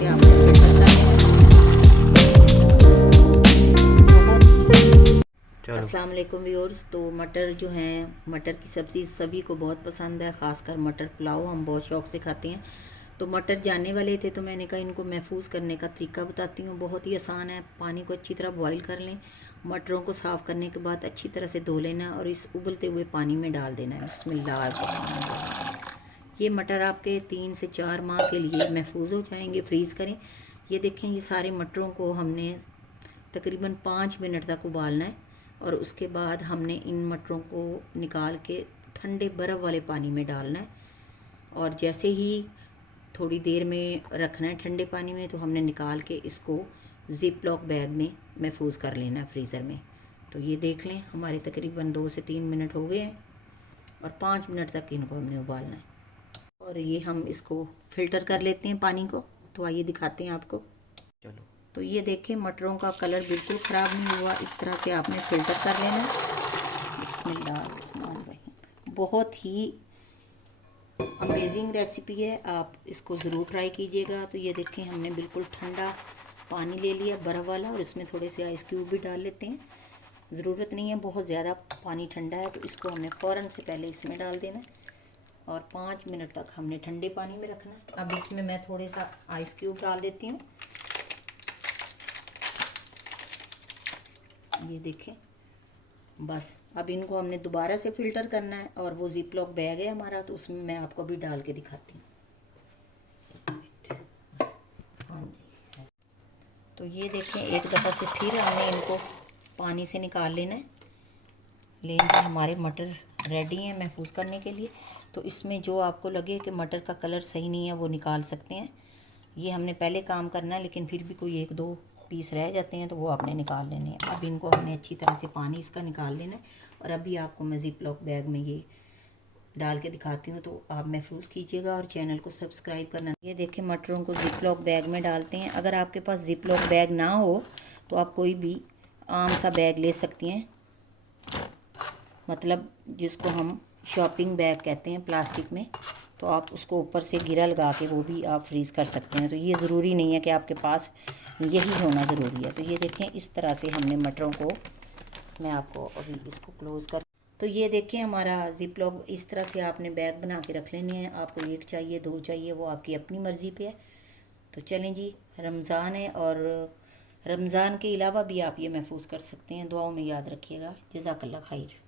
से आपने फिल्टर कर लेना। अस्सलाम वालेकुम व्यूअर्स। तो मटर जो हैं, मटर की सब्ज़ी सभी को बहुत पसंद है, ख़ासकर मटर पुलाव हम बहुत शौक़ से खाते हैं। तो मटर जाने वाले थे तो मैंने कहा इनको महफूज करने का तरीका बताती हूँ। बहुत ही आसान है। पानी को अच्छी तरह बॉईल कर लें, मटरों को साफ़ करने के बाद अच्छी तरह से धो लेना और इस उबलते हुए पानी में डाल देना है। बिस्मिल्लाह। ये मटर आपके 3 से 4 माह के लिए महफूज हो जाएंगे। फ्रीज़ करें। ये देखें, ये सारे मटरों को हमने तकरीबन 5 मिनट तक उबालना है और उसके बाद हमने इन मटरों को निकाल के ठंडे बर्फ़ वाले पानी में डालना है। और जैसे ही थोड़ी देर में रखना है ठंडे पानी में, तो हमने निकाल के इसको ज़िप लॉक बैग में महफूज कर लेना है फ्रीज़र में। तो ये देख लें, हमारे तकरीबन 2 से 3 मिनट हो गए हैं और 5 मिनट तक इनको हमने उबालना है। और ये हम इसको फ़िल्टर कर लेते हैं पानी को। तो आइए दिखाते हैं आपको। चलो, तो ये देखें, मटरों का कलर बिल्कुल ख़राब नहीं हुआ। इस तरह से आपने फ़िल्टर कर लेना। बिस्मिल्लाहिर्रहमानिर्रहीम। बहुत ही अमेजिंग रेसिपी है, आप इसको ज़रूर ट्राई कीजिएगा। तो ये देखें, हमने बिल्कुल ठंडा पानी ले लिया बर्फ़ वाला और इसमें थोड़े से आइस क्यूब भी डाल लेते हैं। ज़रूरत नहीं है बहुत ज़्यादा पानी ठंडा है, तो इसको हमने फ़ौरन से पहले इसमें डाल देना है और 5 मिनट तक हमने ठंडे पानी में रखना है। अब इसमें मैं थोड़े सा आइस क्यूब डाल देती हूँ। ये देखें, बस अब इनको हमने दोबारा से फ़िल्टर करना है और वो ज़िप लॉक बैग है हमारा, तो उसमें मैं आपको भी डाल के दिखाती हूँ। हाँ जी, तो ये देखें, एक दफ़ा से फिर हमने इनको पानी से निकाल लेना है। लेकिन हमारे मटर रेडी हैं महफूज करने के लिए। तो इसमें जो आपको लगे कि मटर का कलर सही नहीं है वो निकाल सकते हैं। ये हमने पहले काम करना है, लेकिन फिर भी कोई 1-2 पीस रह जाते हैं तो वो आपने निकाल लेने हैं। अब इनको हमने अच्छी तरह से पानी इसका निकाल लेना है और अभी आपको मैं ज़िप लॉक बैग में ये डाल के दिखाती हूँ। तो आप महफूज कीजिएगा और चैनल को सब्सक्राइब करना। ये देखें, मटरों को ज़िप लॉक बैग में डालते हैं। अगर आपके पास ज़िप लॉक बैग ना हो तो आप कोई भी आम सा बैग ले सकती हैं, मतलब जिसको हम शॉपिंग बैग कहते हैं प्लास्टिक में। तो आप उसको ऊपर से गिरा लगा के वो भी आप फ्रीज़ कर सकते हैं। तो ये ज़रूरी नहीं है कि आपके पास यही होना ज़रूरी है। तो ये देखें, इस तरह से हमने मटरों को, मैं आपको अभी इसको क्लोज़ कर, तो ये देखें हमारा ज़िप लॉक। इस तरह से आपने बैग बना के रख लेने हैं। आपको 1 चाहिए 2 चाहिए, वो आपकी अपनी मर्ज़ी पे है। तो चलें जी, रमज़ान है और रमज़ान के अलावा भी आप ये महफूज कर सकते हैं। दुआओं में याद रखिएगा। जज़ाकल्लाह खैर।